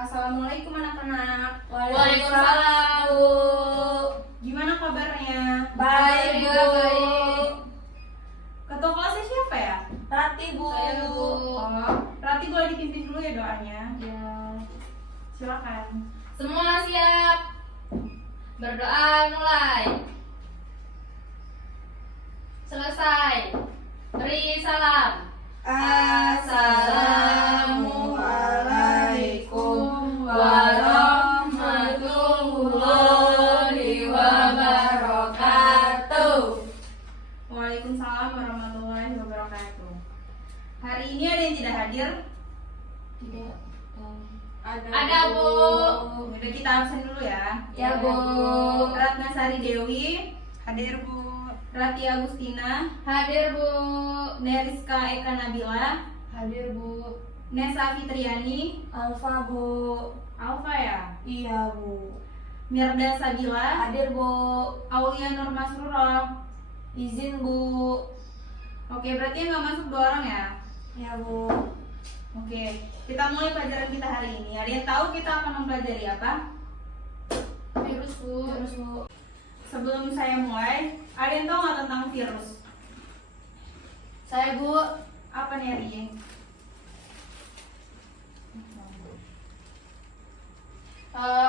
Assalamualaikum anak-anak. Waalaikumsalam, Bu. Gimana kabarnya? Baik, Bu. Ketua kelasnya siapa ya? Rati, Bu. Saya, Bu. Oh, Rati boleh dipimpin dulu ya doanya. Ya. Silakan. Semua siap. Berdoa mulai. Selesai. Beri salam. Assalamualaikum warahmatullahi wabarakatuh. Waalaikumsalam warahmatullahi wabarakatuh. Hari ini ada yang tidak hadir? Tidak. Ada, Bu. Udah kita absen dulu ya. Ya, Bu. Ratnasari Dewi, hadir Bu. Rati Agustina, Hadir, Bu. Neriska Eka Nabila, Hadir, Bu. Nesa Fitriani, Alfa, Bu. Alfa ya, Iya, Bu. Mirda Sabila, Hadir, Bu. Aulia Nur Masruro. Izin, Bu. Oke, berarti yang nggak masuk 2 orang ya? Ya, Bu. Oke, kita mulai pelajaran kita hari ini. Ada yang tahu kita akan mempelajari apa? Virus, Bu. Virus, Bu. Sebelum saya mulai, ada yang tahu nggak tentang virus? Saya, Bu. Apa nih, Ri?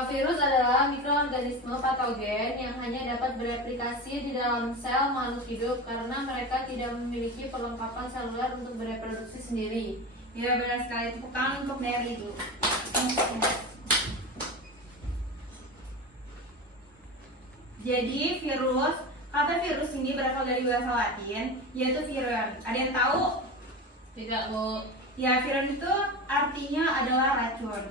Virus adalah mikroorganisme patogen yang hanya dapat bereplikasi di dalam sel makhluk hidup karena mereka tidak memiliki perlengkapan seluler untuk bereproduksi sendiri. Ya benar sekali, tepuk tangan untuk Mary itu. Jadi virus, kata virus ini berasal dari bahasa Latin, yaitu virion. Ada yang tahu? Tidak, Bu. Ya, virion itu artinya adalah racun.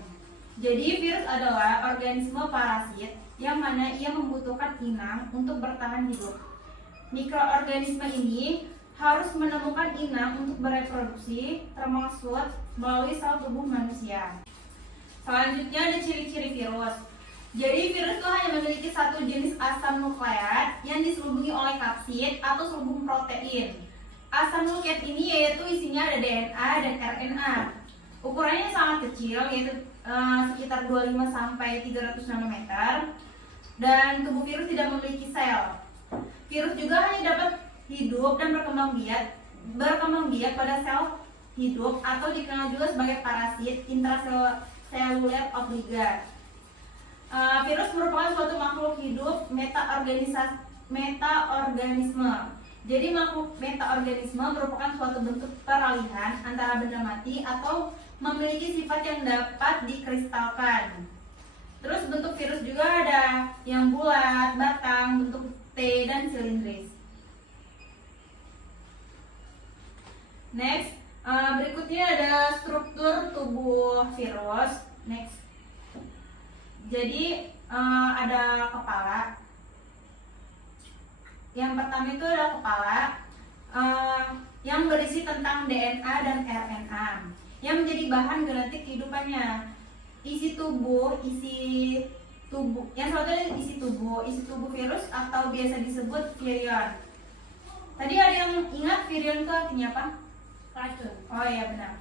Jadi virus adalah organisme parasit yang mana ia membutuhkan inang untuk bertahan hidup. Mikroorganisme ini harus menemukan inang untuk bereproduksi, termaksud melalui sel tubuh manusia. Selanjutnya ada ciri-ciri virus. Jadi virus itu hanya memiliki satu jenis asam nukleat yang diselubungi oleh kapsid atau selubung protein. Asam nukleat ini yaitu isinya ada DNA dan RNA. Ukurannya sangat kecil, yaitu sekitar 25 sampai 300 nanometer. Dan tubuh virus tidak memiliki sel. Virus juga hanya dapat hidup dan berkembang biak pada sel hidup atau dikenal juga sebagai parasit intraseluler obligat. Virus merupakan suatu makhluk hidup metaorganisme. Jadi makhluk metaorganisme merupakan suatu bentuk peralihan antara benda mati atau memiliki sifat yang dapat dikristalkan. Terus bentuk virus juga ada yang bulat, batang, bentuk T, dan silindris. Next, berikutnya ada struktur tubuh virus. Next. Jadi ada kepala. Yang pertama itu adalah kepala yang berisi tentang DNA dan RNA yang menjadi bahan genetik kehidupannya. Isi tubuh yang satunya isi tubuh virus atau biasa disebut virion. Tadi ada yang ingat virion itu artinya apa? Racun. Oh iya benar.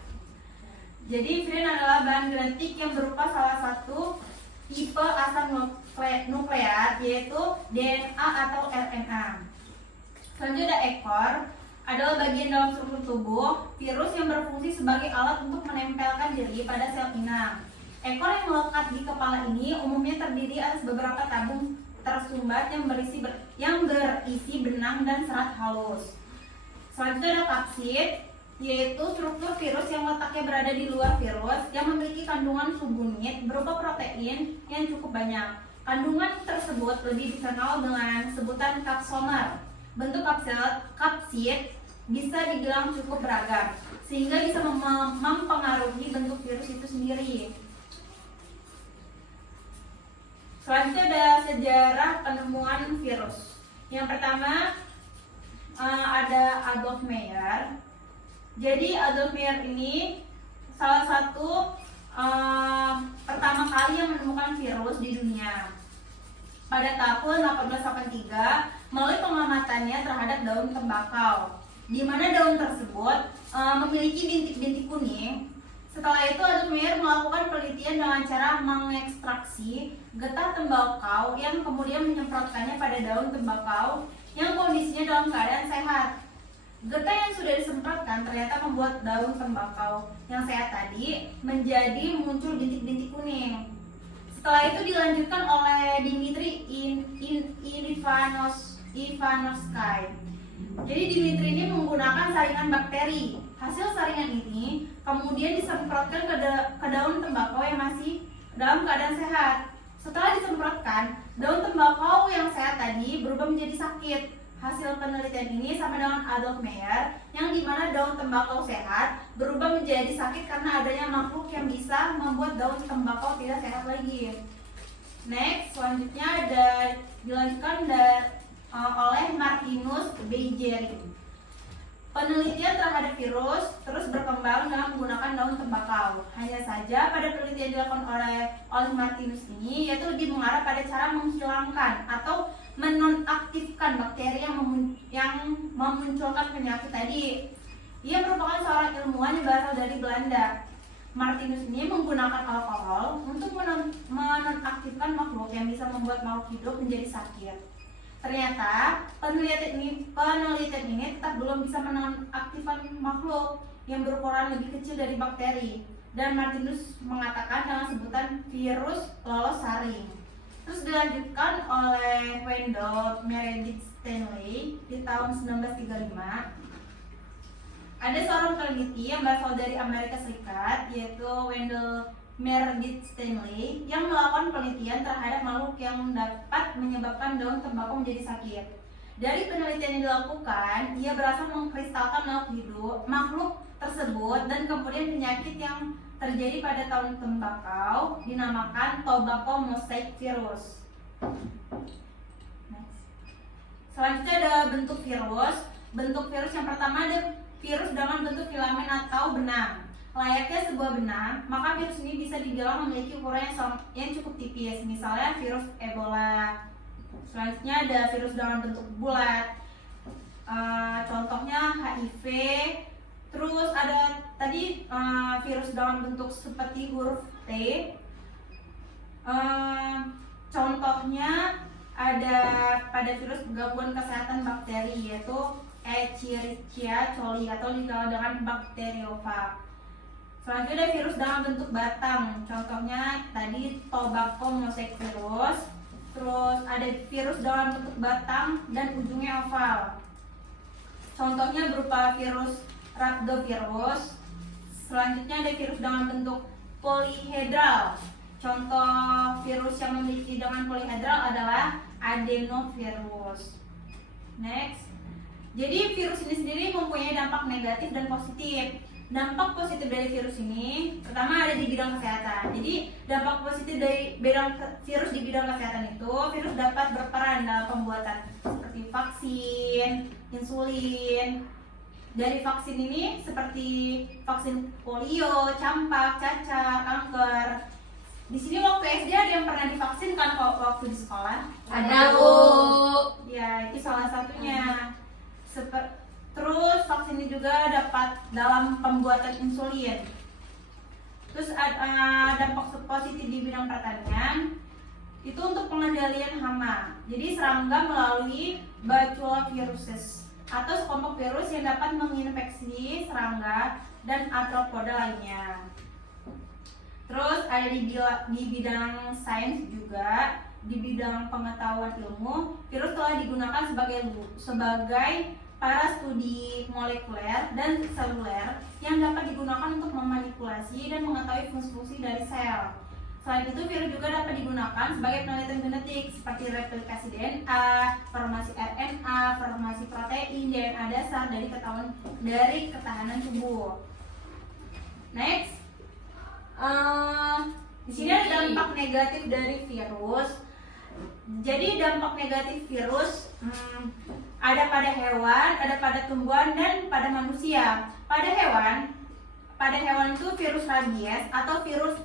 Jadi virion adalah bahan genetik yang berupa salah satu tipe asam nukleat yaitu DNA atau RNA. Selanjutnya ada ekor, adalah bagian dalam struktur tubuh virus yang berfungsi sebagai alat untuk menempelkan diri pada sel inang. Ekor yang melekat di kepala ini umumnya terdiri atas beberapa tabung tersumbat yang berisi benang dan serat halus. Selanjutnya ada kapsid, yaitu struktur virus yang letaknya berada di luar virus yang memiliki kandungan subunit berupa protein yang cukup banyak. Kandungan tersebut lebih dikenal dengan sebutan kapsomer. Bentuk kapsid bisa dibilang cukup beragam sehingga bisa mempengaruhi bentuk virus itu sendiri. Selanjutnya ada sejarah penemuan virus. Yang pertama ada Adolf Meyer. Jadi Adolf Meyer ini salah satu pertama kali yang menemukan virus di dunia. Pada tahun 1883 melalui pengamatannya terhadap daun tembakau, di mana daun tersebut memiliki bintik-bintik kuning Setelah itu Adolf melakukan penelitian dengan cara mengekstraksi getah tembakau yang kemudian menyemprotkannya pada daun tembakau yang kondisinya dalam keadaan sehat. Getah yang sudah disemprotkan ternyata membuat daun tembakau yang sehat tadi menjadi muncul bintik-bintik kuning. Setelah itu dilanjutkan oleh Dimitri Ivanovsky. Jadi Dimitri ini menggunakan saringan bakteri. Hasil saringan ini kemudian disemprotkan ke daun tembakau yang masih dalam keadaan sehat. Setelah disemprotkan, daun tembakau yang sehat tadi berubah menjadi sakit. Hasil penelitian ini sama dengan Adolf Meyer, yang dimana daun tembakau sehat berubah menjadi sakit karena adanya makhluk yang bisa membuat daun tembakau tidak sehat lagi. Next, selanjutnya dilanjutkan oleh Martinus Beijeri. Penelitian terhadap virus terus berkembang dengan menggunakan daun tembakau. Hanya saja pada penelitian dilakukan oleh Martinus ini, yaitu lebih mengarah pada cara menghilangkan atau menonaktifkan bakteri yang memunculkan penyakit tadi. Ia merupakan seorang ilmuwan yang berasal dari Belanda. Martinus ini menggunakan alkohol untuk menonaktifkan makhluk yang bisa membuat makhluk hidup menjadi sakit. Ternyata penelitian ini tetap belum bisa menonaktifkan makhluk yang berukuran lebih kecil dari bakteri, dan Martinus mengatakan dengan sebutan virus lolos saring. Terus dilanjutkan oleh Wendell Meredith Stanley di tahun 1935. Ada seorang peneliti yang berasal dari Amerika Serikat, yaitu Wendell Meredith Stanley, yang melakukan penelitian terhadap makhluk yang dapat menyebabkan daun tembakau menjadi sakit. Dari penelitian yang dilakukan, ia berhasil mengkristalkan makhluk tersebut, dan kemudian penyakit yang terjadi pada daun tembakau dinamakan tobacco mosaic virus. Selanjutnya ada bentuk virus. Bentuk virus yang pertama ada virus dengan bentuk filamen atau benang. Layaknya sebuah benang, maka virus ini bisa dibilang memiliki ukuran yang cukup tipis. Misalnya virus Ebola. Selanjutnya ada virus dengan bentuk bulat. Contohnya HIV. Terus ada tadi virus dengan bentuk seperti huruf T. Contohnya ada pada virus gangguan kesehatan bakteri, yaitu Escherichia coli atau dikenal dengan Bacteriophage. Selanjutnya ada virus dengan bentuk batang. Contohnya tadi tobacco mosaic virus. Terus ada virus dengan bentuk batang dan ujungnya oval. Contohnya berupa virus rhabdovirus. Selanjutnya ada virus dengan bentuk polyhedral. Contoh virus yang memiliki dengan polyhedral adalah adenovirus. Next. Jadi virus ini sendiri mempunyai dampak negatif dan positif. Dampak positif dari virus ini pertama ada di bidang kesehatan. Jadi dampak positif dari virus di bidang kesehatan itu, virus dapat berperan dalam pembuatan seperti vaksin, insulin. Dari vaksin ini seperti vaksin polio, campak, cacar, kanker. Di sini waktu SD ada yang pernah divaksin kan waktu di sekolah? Ada, Bu. Ya, itu salah satunya. Terus vaksin ini juga dapat dalam pembuatan insulin. Terus dampak positif di bidang pertanian itu untuk pengendalian hama. Jadi serangga melalui baculoviruses atau sekelompok virus yang dapat menginfeksi serangga dan arthropoda lainnya. Terus ada di bidang sains juga, di bidang pengetahuan ilmu, virus telah digunakan sebagai para studi molekuler dan seluler yang dapat digunakan untuk memanipulasi dan mengetahui fungsi-fungsi dari sel. Selain itu, virus juga dapat digunakan sebagai penelitian genetik seperti replikasi DNA, formasi RNA, formasi protein, DNA dasar dari ketahanan tubuh. Next, di sini ada dampak negatif dari virus. Jadi dampak negatif virus ada pada hewan, ada pada tumbuhan, dan pada manusia. Pada hewan itu virus rabies atau virus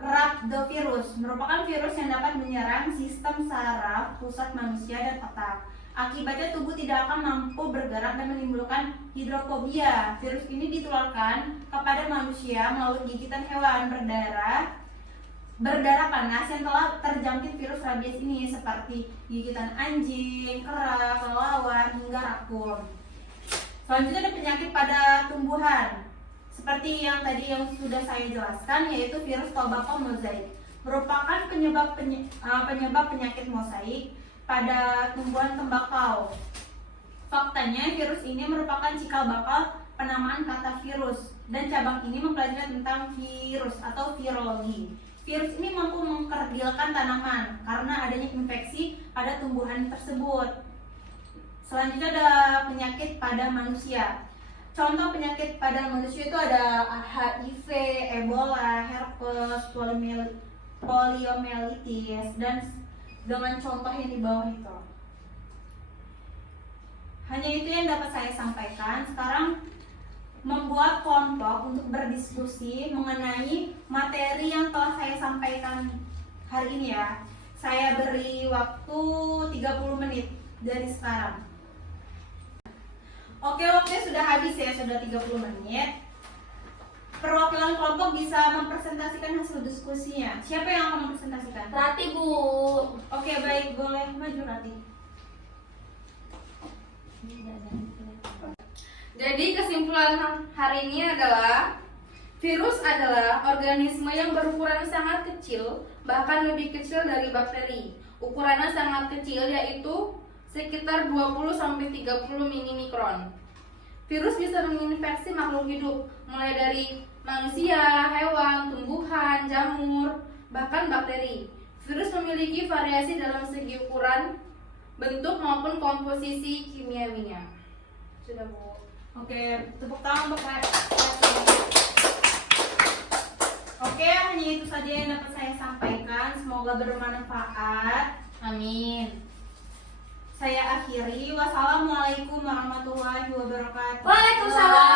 rhabdovirus merupakan virus yang dapat menyerang sistem saraf pusat manusia dan otak. Akibatnya tubuh tidak akan mampu bergerak dan menimbulkan hidrofobia. Virus ini ditularkan kepada manusia melalui gigitan hewan berdarah panas yang telah terjangkit virus rabies ini, seperti gigitan anjing, kera, kelelawar, hingga rakun. Selanjutnya ada penyakit pada tumbuhan. Seperti yang tadi yang sudah saya jelaskan, yaitu virus tobacco mosaic, merupakan penyebab penyakit mosaik pada tumbuhan tembakau. Faktanya, virus ini merupakan cikal bakal penamaan kata virus, dan cabang ini mempelajari tentang virus atau virologi. Virus ini mampu mengkerdilkan tanaman karena adanya infeksi pada tumbuhan tersebut. Selanjutnya ada penyakit pada manusia. Contoh penyakit pada manusia itu ada HIV, Ebola, herpes, poliomyelitis, dan dengan contoh yang di bawah itu. Hanya itu yang dapat saya sampaikan. Sekarang membuat kelompok untuk berdiskusi mengenai materi yang telah saya sampaikan hari ini ya. Saya beri waktu 30 menit dari sekarang. Oke, waktunya sudah habis ya, sudah 30 menit. Perwakilan kelompok bisa mempresentasikan hasil diskusinya. Siapa yang akan mempresentasikan? Rati, Bu. Oke, baik, boleh maju Rati. Jadi kesimpulan hari ini adalah virus adalah organisme yang berukuran sangat kecil, bahkan lebih kecil dari bakteri. Ukurannya sangat kecil, yaitu sekitar 20-30 mini-mikron. Virus bisa menginfeksi makhluk hidup, mulai dari manusia, hewan, tumbuhan, jamur, bahkan bakteri. Virus memiliki variasi dalam segi ukuran, bentuk maupun komposisi kimiawinya. Sudah, Bu. Oke, tepuk tangan untuk Rati. Oke, hanya itu saja yang dapat saya sampaikan. Semoga bermanfaat. Amin. Saya akhiri. Wassalamualaikum warahmatullahi wabarakatuh. Waalaikumsalam.